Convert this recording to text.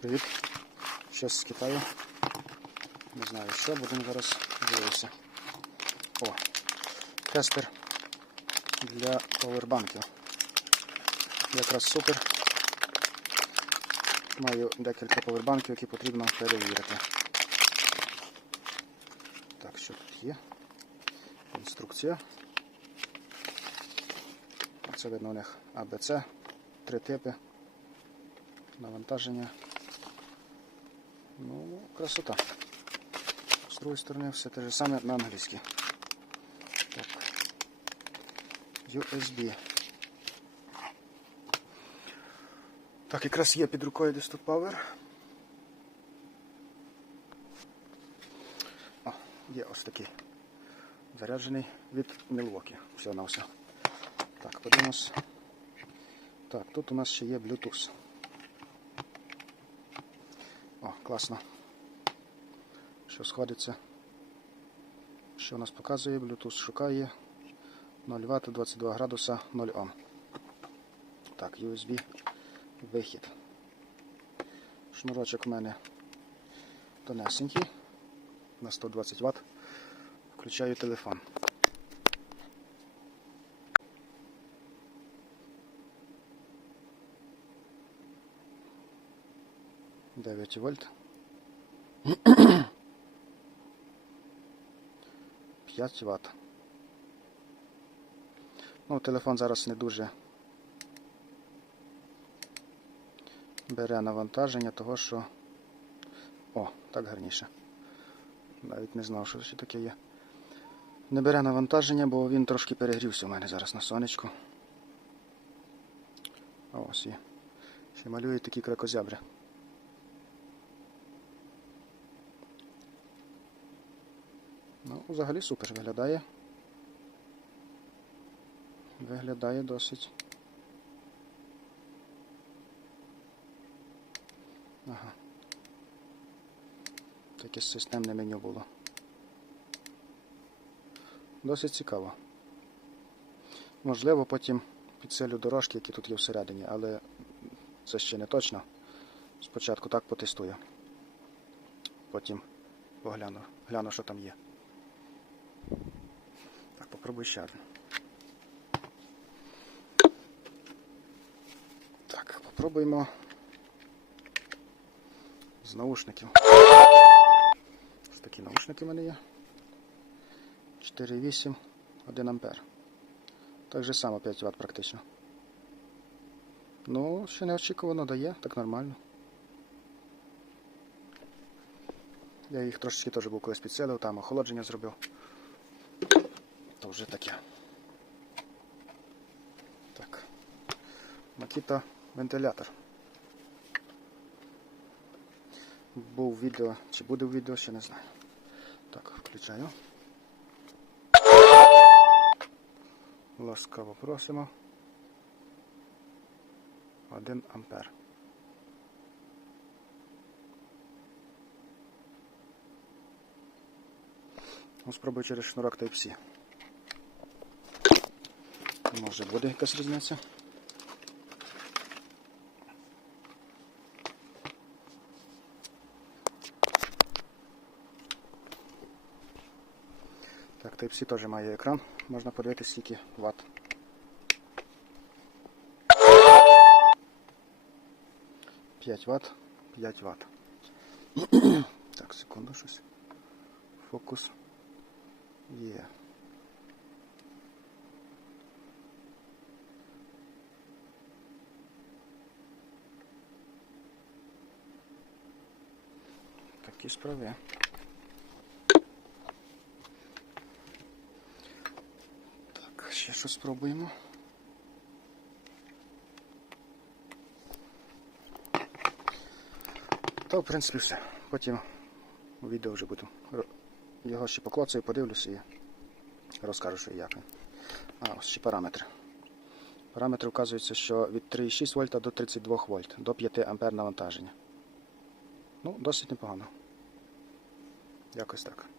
Привіт. Щось з Китаю. Не знаю що, будемо зараз дивитися. О, тестер для повербанків. Якраз супер. Маю декілька повербанків, які потрібно перевірити. Так, що тут є? Інструкція. Це видно у них АБЦ, три типи. Навантаження. Ну, красота. З другої сторони все те ж саме на англійській. Так. USB. Так, якраз є під рукою десь Power. О, є ось такий. Заряджений від Milwaukee. Все на все. Так, подивимось. Так, тут у нас ще є Bluetooth. О, класно. Що сходиться. Що у нас показує? Bluetooth шукає 0 Вт, 22 градуса, 0 Ом. Так, USB вихід. Шнурочок у мене тонесенький на 120 Вт. Включаю телефон. Дев'ять вольт. 5 Вт. Ну, телефон зараз не дуже бере навантаження, того що... О, так гарніше. Навіть не знав, що ще таке є. Не бере навантаження, бо він трошки перегрівся у мене зараз на сонечку. Ось є. Ще малюють такі кракозябри. Ну, взагалі супер виглядає. Виглядає досить. Ага. Таке системне меню було. Досить цікаво. Можливо, потім підсилю дорожки, які тут є всередині, але це ще не точно. Спочатку так потестую. Потім погляну, гляну, що там є. Ще. Так, попробуємо з наушників. Ось такі наушники в мене є. 4,8, 1 ампер. Так же само 5 Вт практично. Ну, ще неочікувано дає, так нормально. Я їх трошечки теж був колись підсилив, там охолодження зробив. То вже таке. Так. Makita вентилятор. Був відео, чи буде відео, ще не знаю. Так, включаю. Ласкаво просимо. 1 ампер. Ну, спробую через шнурок Type-C. Може буде якась різниця. Так, Type-C теж має екран, можна подивитися скільки ватт. П'ять ватт, 5 ватт. так, секунду щось. Фокус. Є. Такі справи. Так, ще щось спробуємо. То, в принципі, все. Потім у відео вже буду. Його ще поклоцаю, подивлюся і розкажу, що і як. А, ось ще параметри. Параметри вказуються, що від 3,6 вольта до 32 вольт, до 5 ампер навантаження. Ну, досить непогано. Якось так.